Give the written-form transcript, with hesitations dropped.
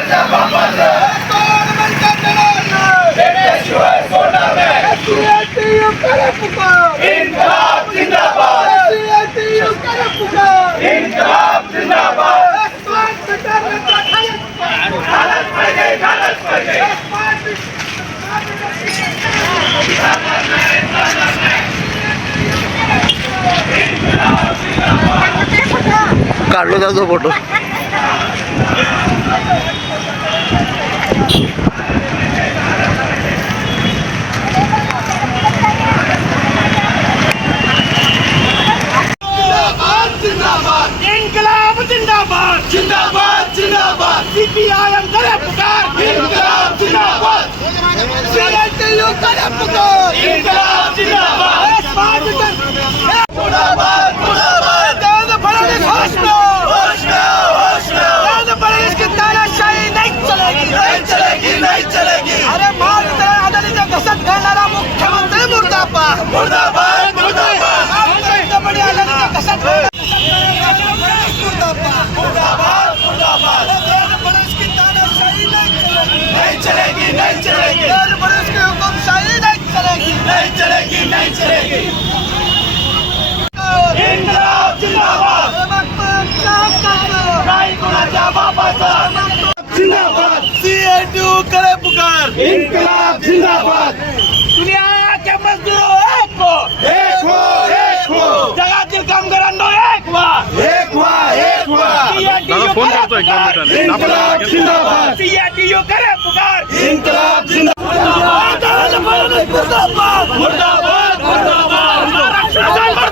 कामगारांच्या बापाचं बेट्याशिवाय सोडणार नाही. सीआयटीयू करे पुकार, इन्कलाब जिंदाबाद. सीआयटीयू करे पुकार, इन्कलाब जिंदाबाद. झालंच पाहिजे, झालंच पाहिजे. काढलो जातो फोटो. जिंदाबाद, इन्कलाब जिंदाबाद, जिंदाबाद जिंदाबाद. सीपीआयएम करे पुकार, इन्कलाब जिंदाबाद. सीआयटीयू करे पुकार, इन्कलाब जिंदाबाद. मुर्दाबाद मुर्दाबाद. देवेंद्र फडणवीस होश में, होश में आओ, होश में आओ. देवेंद्र फडणवीस की तानाशाही नहीं चलेगी, नहीं चलेगी नहीं चलेगी. अरे महावितरण आघाडीच्या घसत घालणारा मुख्यमंत्री मुर्दाबाद, मुर्दाबाद मुर्दाबाद. महावितरण आघाडीच्या घसत घालणारा मुर्दाबाद, मुर्दाबाद मुर्दाबाद. देवेंद्र फडणवीस की तानाशाही नहीं चलेगी, नहीं चलेगी नहीं चलेगी. देवेंद्र फडणवीस की हुकुमशाही नहीं चलेगी. नहीं चलेगी नहीं चलेगी. इन्कलाब जिंदाबाद. नाही कुणाच्या बापाचं. जिंदाबाद. सीआयटीयू करे पुकार, इन्कलाब जिंदाबाद. दुनिया के मजदूरों एक हो, एक हो एक हो. जगातील कामगारांनो एक व्हा. एक व्हा एक व्हा. फोन करतोय इन्कलाब जिंदाबाद. सीआयटीयू करे पुकार, इन्कलाब जिंदाबाद. मुर्दाबाद, मुर्दाबाद मुर्दाबाद. महाराष्ट्र